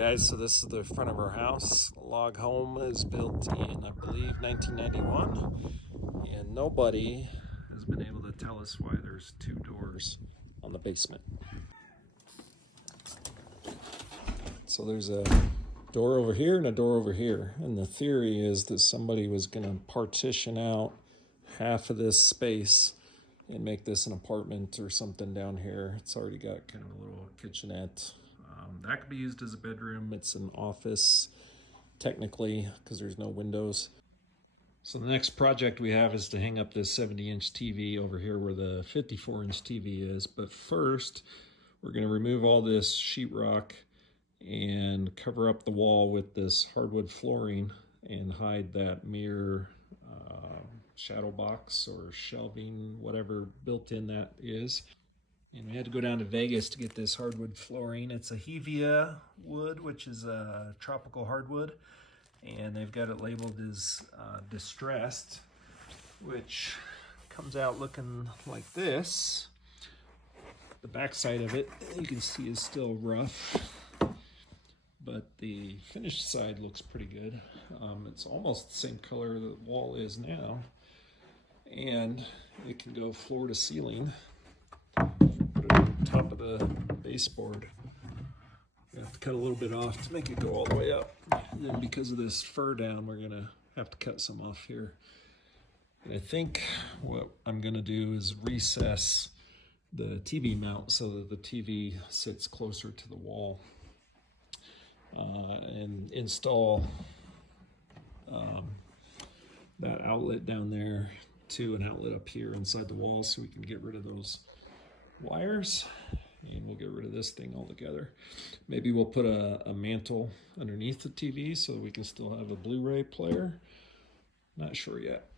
guys, so this is the front of our house. A log home is built in, I believe, 1991, and nobody has been able to tell us why there's two doors on the basement. So there's a door over here and a door over here, and the theory is that somebody was going to partition out half of this space and make this an apartment or something down here. It's already got kind of a little kitchenette. That could be used as a bedroom. It's an office, technically, because there's no windows. So the next project we have is to hang up this 70-inch TV over here where the 54-inch TV is. But first, we're going to remove all this sheetrock and cover up the wall with this hardwood flooring and hide that mirror shadow box or shelving, whatever built in that is. And we had to go down to Vegas to get this hardwood flooring. It's a hevea wood, which is a tropical hardwood, and they've got it labeled as distressed, which comes out looking like this. The back side of it, you can see, is still rough, but the finished side looks pretty good. It's almost the same color the wall is now, and it can go floor to ceiling. Put it on top of the baseboard. We have to cut a little bit off to make it go all the way up. And then because of this fur down, we're gonna have to cut some off here. And I think what I'm gonna do is recess the TV mount so that the TV sits closer to the wall, and install that outlet down there to an outlet up here inside the wall so we can get rid of those wires, and we'll get rid of this thing altogether. Maybe we'll put a mantle underneath the TV so we can still have a Blu-ray player. Not sure yet.